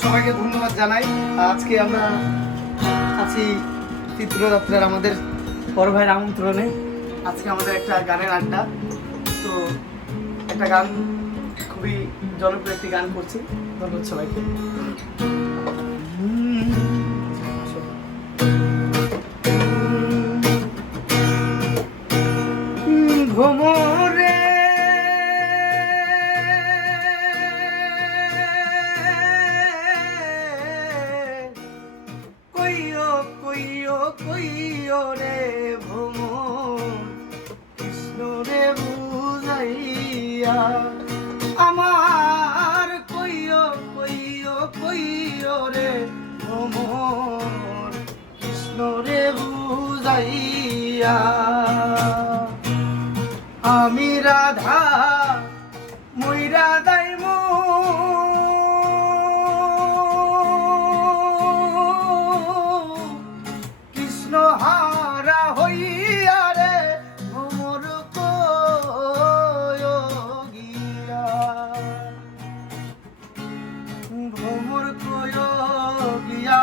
সবাইকে ধন্যবাদ জানাই। আজকে আমরা আছি চিত্রযাত্রার আমাদের বড় ভাইয়ের আমন্ত্রণে। আজকে আমাদের একটা গানের আড্ডা। তো একটা গান, খুবই জনপ্রিয় একটি গান করছি। ধন্যবাদ সবাইকে। ভ্রমরে কইও কইও কইও রে ভ্রমর, কৃষ্ণ রে বুঝাইয়া আমার। কইও কইও কইও রে ভ্রমর, কৃষ্ণ রে বুঝাইয়া। আমি রাধা মইরা দাইমু কৃষ্ণ হারা হইয়া রে ভ্রমর কইয়া, ভ্রমর কইয়া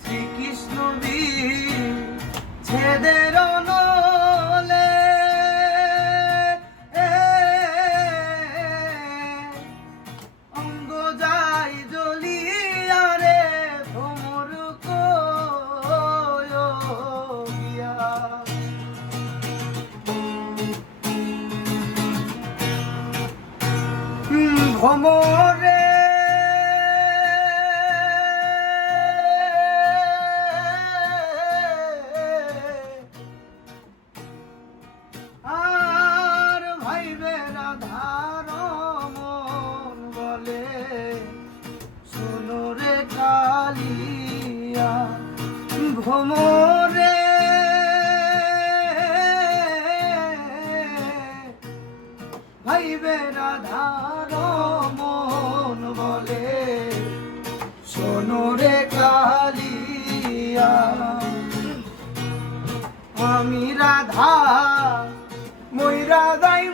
শ্রীকৃষ্ণ ছেদের নলে অঙ্গ যাই জ্বলিয়া রে ভ্রমর কইয়া। ভ্রমরে আর ভাইবে রাধার মন বলে শোনো রে কালিয়া। ভ্রমরে ভাইবে রাধার মন বলে শোনো রে কালিয়া। আমি রাধা মইরা যাই